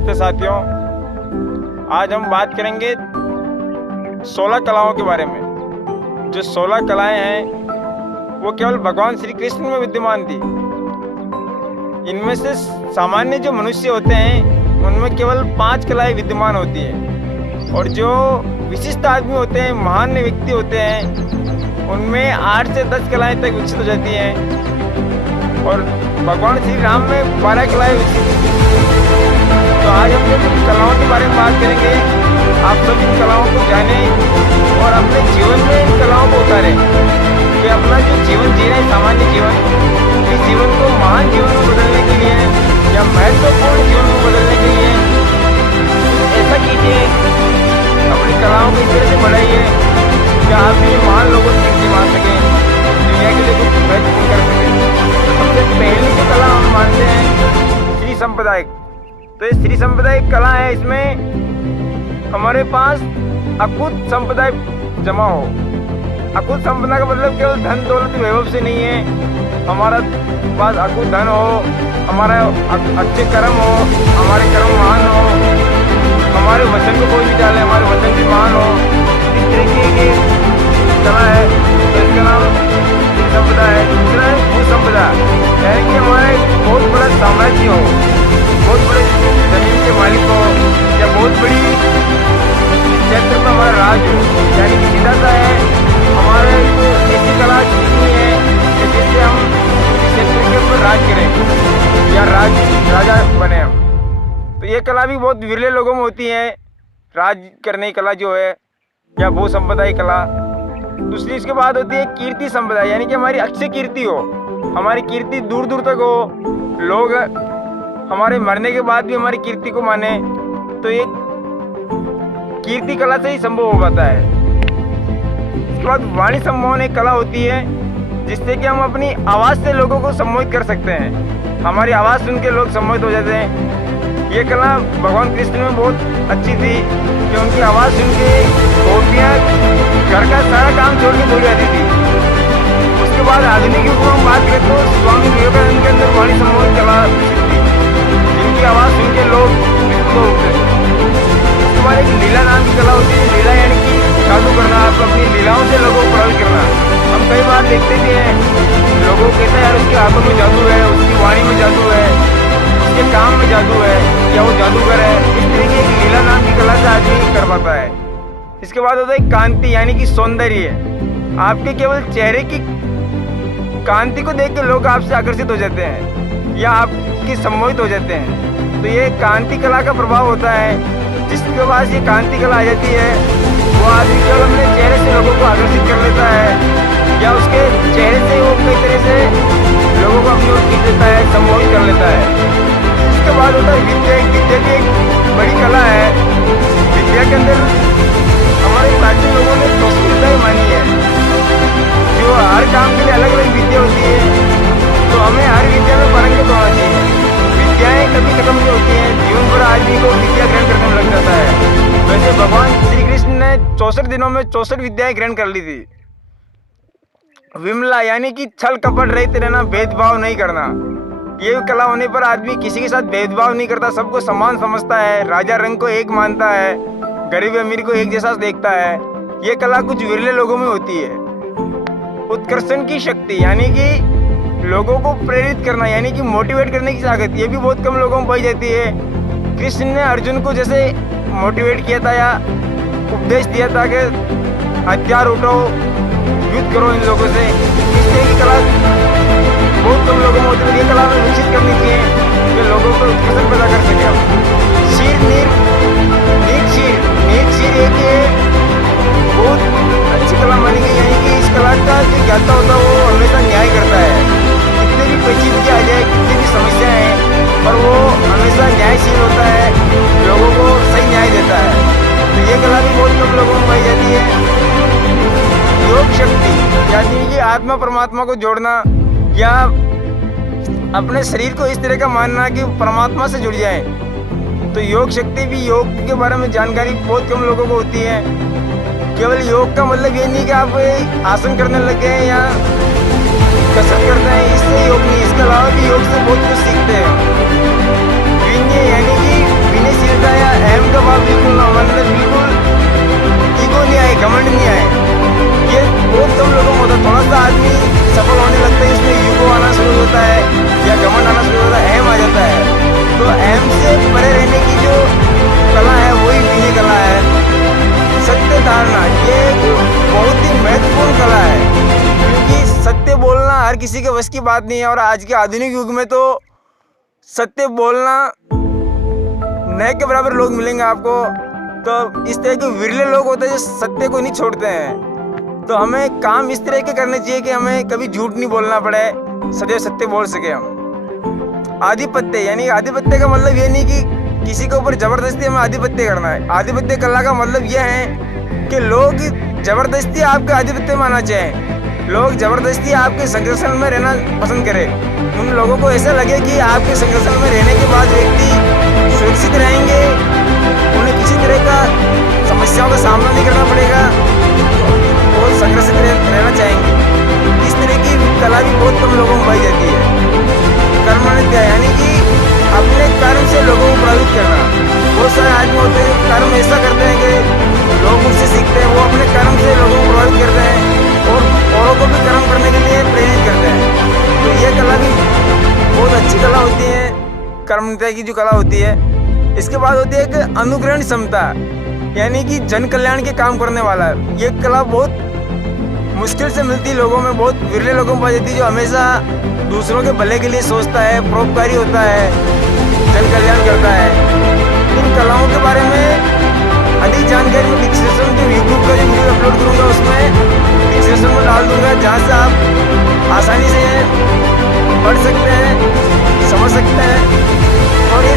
नमस्ते साथियों, आज हम बात करेंगे 16 कलाओं के बारे में। जो 16 कलाएं हैं वो केवल भगवान श्री कृष्ण में विद्यमान थी। इनमें से सामान्य जो मनुष्य होते हैं उनमें केवल 5 कलाएं विद्यमान होती हैं, और जो विशिष्ट आदमी होते हैं, महान व्यक्ति होते हैं, उनमें 8 से 10 कलाएं तक विकसित हो जाती हैं, और भगवान श्री राम में 12 कलाएं विकसित होती हैं। तो आज हम लोग कलाओं के बारे में बात करेंगे। आप सब इन कलाओं को जानें और अपने जीवन में इन कलाओं को उतारें कि अपना जो जीवन जी रहे हैं, सामान्य जीवन, इस जीवन को महान जीवन में बदलने के लिए या महत्वपूर्ण जीवन में बदलने के लिए ऐसा कीजिए, अपनी कलाओं को इस तरह से बढ़ाइए कि आप भी महान लोगों से कीर्ति मान सकें, दुनिया के लिए कुछ महत्वपूर्ण कर सकें। तो सबसे पहली जो कला हम मानते हैं श्री संप्रदायिक। तो ये श्री संप्रदायिक कला है, इसमें हमारे पास अकुत संप्रदाय जमा हो। अकुत संपदा का मतलब केवल धन दौलत वैभव से नहीं है। हमारा पास अकुत धन हो, हमारा अच्छे कर्म हो, हमारे कर्म महान हो, हमारे वचन को कोई भी डाले, हमारे वचन भी महान हो। इस तरीके की कला है, तो इसका नाम संपदा है। दूसरा है भू संपदा, यानी कि हमारे बहुत बड़ा साम्राज्य हो, बहुत बड़े जमीन के मालिक हो, या बहुत बड़ी क्षेत्र में हमारा राज हो। यानी कि सीधा सा है, हमारे को ऐसी कला सीखनी है जिससे हम क्षेत्र के ऊपर राज करें या राजा बने हम। तो ये कला भी बहुत विरले लोगों में होती है, राज करने की कला जो है, या भू संपदा की कला। दूसरी इसके बाद होती है कीर्ति संपदा, यानी कि हमारी अच्छी कीर्ति हो, हमारी कीर्ति दूर दूर तक हो, लोग हमारे मरने के बाद भी हमारी कीर्ति को माने। तो ये कीर्ति कला से ही संभव हो पाता है। इसके बाद वाणी सम्मोहन एक कला होती है जिससे कि हम अपनी आवाज़ से लोगों को सम्मोहित कर सकते हैं। हमारी आवाज़ सुन के लोग सम्मोहित हो जाते हैं। ये कला भगवान कृष्ण में बहुत अच्छी थी कि उनकी आवाज़ सुन के गोपियाँ घर का सारा काम छोड़ के दौड़ जाती थी। उसके बाद आधुनिक युग में हम बात करें तो स्वामी विवेकानंद के अंदर वाणी सम्मोहन कला थी, जिनकी आवाज़ सुन के लोग बिल्कुल उठते थे। उसके बाद एक लीला नाम की कला होती है। लीला यानी कि जादू करना, आप अपनी लीलाओं से लोगों को प्रभावित करना। हम कई बार देखते भी हैं, लोगों को कहते हैं यार उसके हाथों में जादू है, उसकी वाणी में जादू है, उसके काम में जादू है, या वो जादूगर है। इस तरीके की लीला नाम की कला से आदमी कर पाता है। इसके बाद होता है कांति, यानी कि सौंदर्य। आपके केवल चेहरे की कांति को देख के लोग आपसे आकर्षित हो जाते हैं या आपकी सम्मोहित हो जाते हैं। तो ये कांति कला का प्रभाव होता है। जिसके पास ये कांति कला आ जाती है वो आदमी केवल अपने चेहरे से लोगों को आकर्षित कर लेता है, या उसके चेहरे से वो कई तरह से लोगों को अपनी ओर खींच लेता है, सम्मोहित कर लेता है। इसके बाद होता है विद्या। विद्या भी एक बड़ी कला है। विद्या के अंदर हमारे प्राचीन लोगों ने विद्या मानी है, जो हर काम के लिए अलग अलग विद्या होती है। तो हमें हर विद्या में पारंगत होना चाहिए। विद्याएं कभी खत्म नहीं होती हैं, जीवन भर आदमी को विद्या ग्रहण करने में लग जाता है। वैसे भगवान श्री कृष्ण ने 64 दिनों में 64 विद्याएं ग्रहण कर ली थी। विमला यानी कि छल कपट रहित रहना, भेदभाव नहीं करना। ये कला होने पर आदमी किसी के साथ भेदभाव नहीं करता, सबको समान समझता है, राजा रंग को एक मानता है, गरीब अमीर को एक जैसा देखता है। ये कला कुछ विरले लोगों में होती है। उत्कर्षण की शक्ति, यानी कि लोगों को प्रेरित करना, यानी कि मोटिवेट करने की ताकत, ये भी बहुत कम लोगों में पाई जाती है। कृष्ण ने अर्जुन को जैसे मोटिवेट किया था या उपदेश दिया था कि हथियार उठाओ, युद्ध करो इन लोगों से, इस तरह की कला बहुत कम लोगों में होती है। ये कला हमें विकसित करनी चाहिए कि लोगों को उत्कर्षण पैदा कर सके हम। शीर नीर शीर एक बहुत अच्छी कला मानी गई, यानी कि इस कला का जो ज्ञाता होता है वो हमेशा न्याय करता है। कितने भी पेचीदगी आ जाए, कितनी भी समस्या है, पर वो हमेशा न्यायशील होता है, लोगों को सही न्याय देता है। तो ये कला भी बहुत कम लोगों में पाई जाती है। योग शक्ति, यानी कि आत्मा परमात्मा को जोड़ना, या अपने शरीर को इस तरह का मानना कि परमात्मा से जुड़ जाए। तो योग शक्ति भी, योग के बारे में जानकारी बहुत कम लोगों को होती है। केवल योग का मतलब ये नहीं कि आप आसन करने लग गए या कसरत करते हैं, इससे योग नहीं। इसके अलावा भी योग से बहुत कुछ सीखते हैं। विनय यानी कि विनय बस की बात नहीं है। और आज के आधुनिक युग में तो सत्य बोलना न के बराबर लोग मिलेंगे आपको। तो इस तरह के विरले लोग होते हैं जो सत्य को नहीं छोड़ते हैं। तो हमें काम इस तरह के करने चाहिए कि हमें कभी झूठ नहीं बोलना पड़े, सदैव सत्य बोल सके हम। आधिपत्य, यानी आधिपत्य का मतलब ये नहीं कि किसी के ऊपर जबरदस्ती हमें आधिपत्य करना है। आधिपत्य कला का मतलब यह है कि लोग जबरदस्ती आपके आधिपत्य में आना चाहें, लोग जबरदस्ती आपके संरक्षण में रहना पसंद करें। उन लोगों को ऐसा लगे कि आपके संरक्षण में रहने के बाद व्यक्ति सुरक्षित रहेंगे, उन्हें किसी तरह का समस्याओं का सामना नहीं करना पड़ेगा, वो संरक्षित रहना चाहेंगे। इस तरह की कला भी बहुत कम लोगों में पाई जाती है। कर्मण्य, यानी कि अपने कर्म से लोगों को प्रभावित करना। बहुत सारे आदमी होते हैं कर्म ऐसा करते हैं कि लोग उनसे सीखते हैं, वो अपने कर्म से लोगों को प्रभावित करते हैं और औरों को भी कर्म करने के लिए प्रेरित करते हैं। तो ये कला भी बहुत अच्छी कला होती है, कर्मण्यता की जो कला होती है। इसके बाद होती है कि अनुग्रहण क्षमता, यानी कि जन कल्याण के काम करने वाला। ये कला बहुत मुश्किल से मिलती है लोगों में, बहुत विरले लोगों में पाई जाती है जो हमेशा दूसरों के भले के लिए सोचता है, परोपकारी होता है, जन कल्याण करता है। इन कलाओं के बारे में अधिक जानकारी मैं डिस्क्रिप्शन के यूट्यूब का जो वीडियो अपलोड करूँगा उसमें डिस्क्रिप्शन में डाल दूँगा, जहाँ से आप आसानी से पढ़ सकते हैं, समझ सकते हैं। और ये